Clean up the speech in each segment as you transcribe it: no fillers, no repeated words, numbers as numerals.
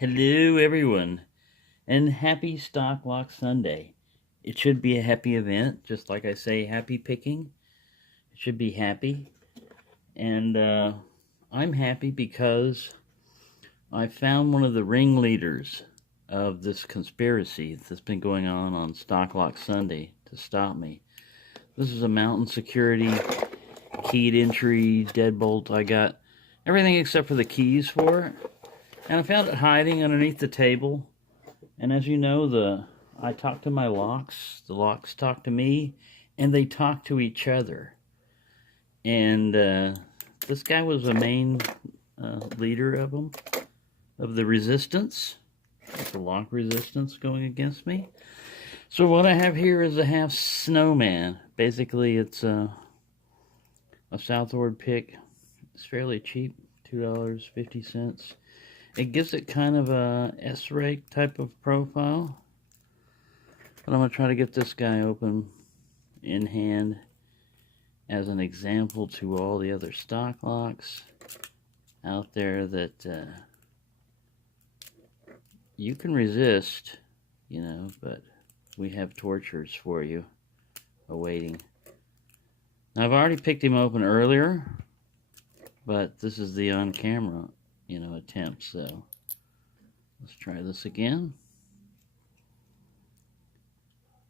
Hello, everyone, and happy Stock Lock Sunday. It should be a happy event, just like I say, happy picking. It should be happy, and I'm happy because I found one of the ringleaders of this conspiracy that's been going on Stock Lock Sunday to stop me. This is a mountain security keyed entry deadbolt. I got everything except for the keys for it. And I found it hiding underneath the table. And as you know, I talk to my locks, the locks talk to me, and they talk to each other. And this guy was a main leader of them, of the resistance, the lock resistance going against me. So what I have here is a half snowman. Basically, it's a southward pick. It's fairly cheap, $2.50. It gives it kind of a S-rake type of profile. But I'm going to try to get this guy open in hand as an example to all the other stock locks out there that you can resist, but we have tortures for you awaiting. Now, I've already picked him open earlier, but this is the on-camera attempt, so let's try this again.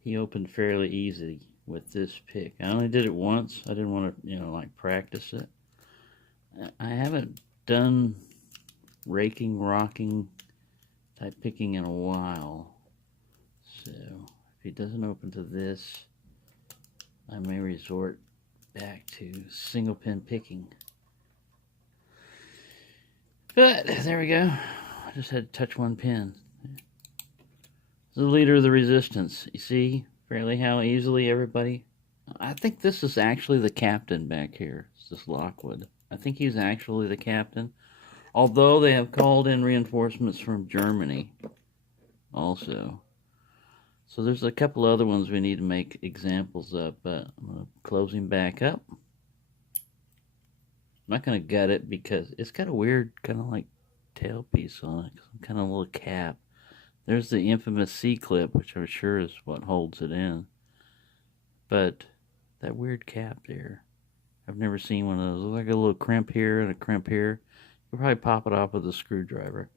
He opened fairly easy with this pick. I only did it once. I didn't want to, like practice it. I haven't done raking, rocking type picking in a while. So if he doesn't open to this, I may resort back to single pin picking. But there we go. I just had to touch one pin. The leader of the resistance. You see fairly how easily everybody. I think this is actually the captain back here. It's this Lockwood. I think he's actually the captain. Although they have called in reinforcements from Germany also. So there's a couple other ones we need to make examples of, but I'm going to close him back up. I'm not going to gut it because it's got a weird kind of like tailpiece on it, some kind of little cap. There's the infamous C-clip, which I'm sure is what holds it in. But that weird cap there, I've never seen one of those. Looks like a little crimp here and a crimp here. You could probably pop it off with a screwdriver.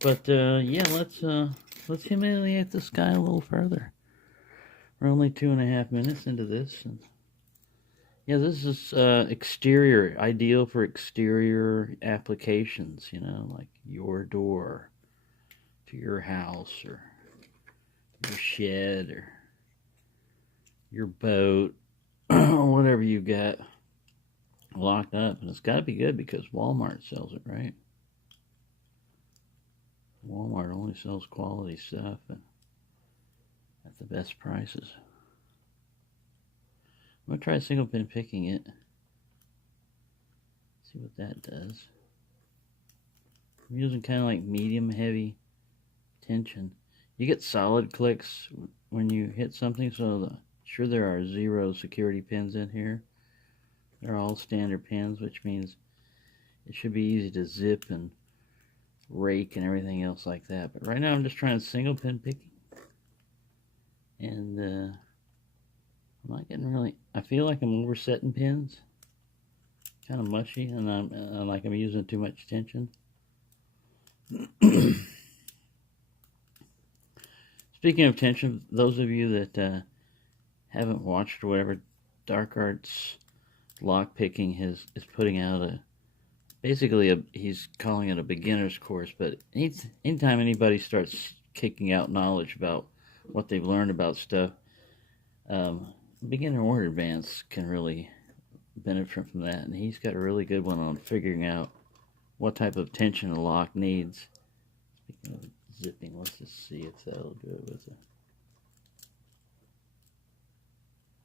But yeah, let's humiliate this guy a little further. We're only 2.5 minutes into this. And yeah, this is exterior, ideal for exterior applications, like your door to your house or your shed or your boat or whatever you got locked up. And it's got to be good because Walmart sells it, right? Walmart only sells quality stuff and at the best prices. I'm going to try single pin picking it. See what that does. I'm using kind of like medium heavy tension. You get solid clicks when you hit something, so sure there are 0 security pins in here. They're all standard pins, which means it should be easy to zip and rake and everything else like that. But right now I'm just trying single pin picking. And I'm not getting really, I feel like I'm oversetting pins. Kind of mushy, and I'm using too much tension. Speaking of tension, those of you that haven't watched or whatever, Dark Arts Lockpicking is putting out he's calling it a beginner's course, but anytime anybody starts kicking out knowledge about what they've learned about stuff, beginner or advanced can really benefit from that. And he's got a really good one on figuring out what type of tension a lock needs. Speaking of zipping, let's just see if that'll go with it.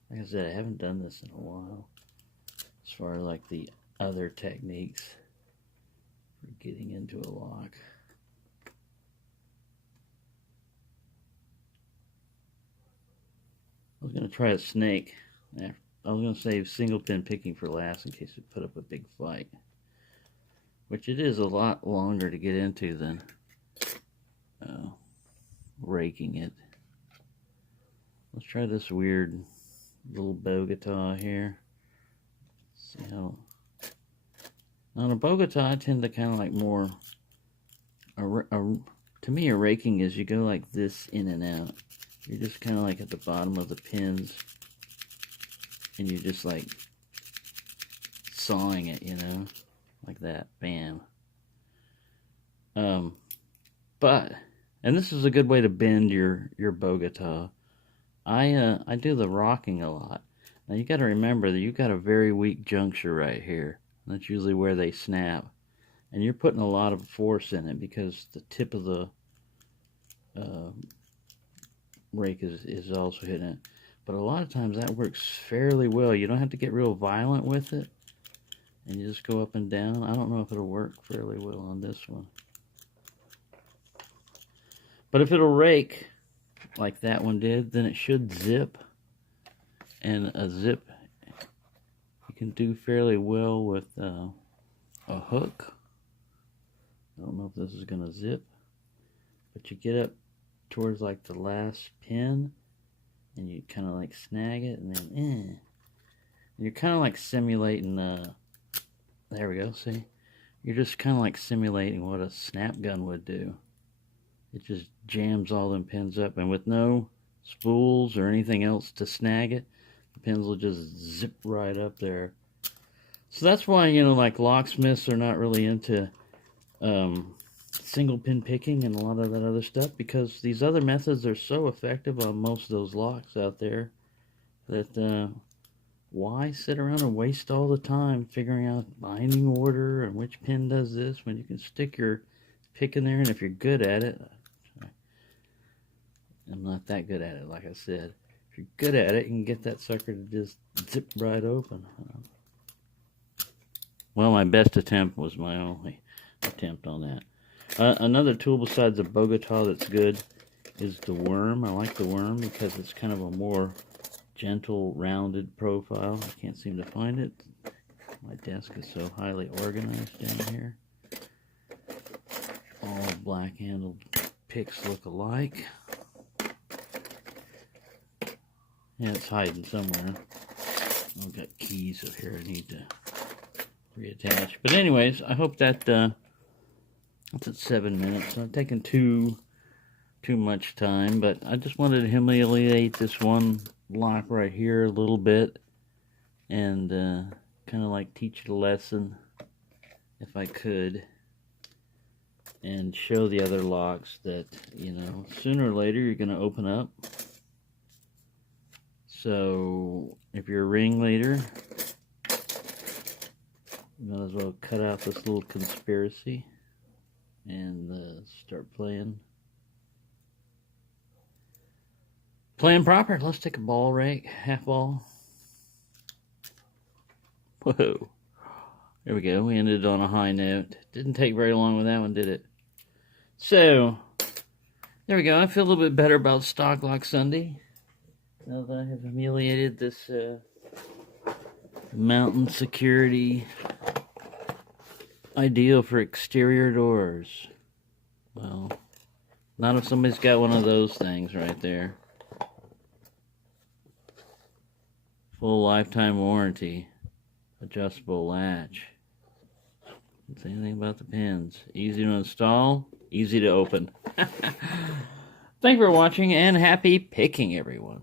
Like I said, I haven't done this in a while as far as like the other techniques for getting into a lock. I was going to try a snake. I was going to save single pin picking for last in case we put up a big fight. which it is a lot longer to get into than raking it. Let's try this weird little Bogota here. See how... On a Bogota, I tend to kind of like more... to me, a raking is you go like this in and out. You're just kind of like at the bottom of the pins, and you're just like sawing it, you know, like that. Bam. And this is a good way to bend your Bogota. I do the rocking a lot. Now you got to remember that you've got a very weak juncture right here. That's usually where they snap, and you're putting a lot of force in it because the tip of the rake is also hitting it. But a lot of times that works fairly well. You don't have to get real violent with it, and you just go up and down. I don't know if it'll work fairly well on this one. But if it'll rake like that one did, then it should zip. And a zip you can do fairly well with a hook. I don't know if this is going to zip, but you get up towards like the last pin, and you kind of like snag it, and then and you're kind of like simulating there we go, see? You're just kind of like simulating what a snap gun would do. It just jams all them pins up, and with no spools or anything else to snag it, the pins will just zip right up there. So that's why, you know, like locksmiths are not really into single pin picking and a lot of that other stuff, because these other methods are so effective on most of those locks out there that why sit around and waste all the time figuring out binding order and which pin does this when you can stick your pick in there, and if you're good at it, I'm not that good at it, like I said. If you're good at it, you can get that sucker to just zip right open. Well, my best attempt was my only attempt on that. Another tool besides the Bogota that's good is the worm. I like the worm because it's kind of a more gentle, rounded profile. I can't seem to find it. My desk is so highly organized down here. All black-handled picks look alike. Yeah, it's hiding somewhere. I've got keys up here I need to reattach. But anyways, I hope that that's at 7 minutes. I've taken too much time, but I just wanted to humiliate this one lock right here a little bit, and kind of like teach it a lesson if I could, and show the other locks that, you know, sooner or later you're going to open up. So if you're a ringleader, you might as well cut out this little conspiracy and start playing proper. Let's take a ball rake, half ball. Whoa. There we go. We ended on a high note. Didn't take very long with that one, did it? So, there we go. I feel a little bit better about Stock Lock Sunday, now that I have humiliated this mountain security ideal for exterior doors. Well, not if somebody's got one of those things right there. Full lifetime warranty. Adjustable latch. Don't say anything about the pins. Easy to install, easy to open. Thank you for watching, and happy picking, everyone.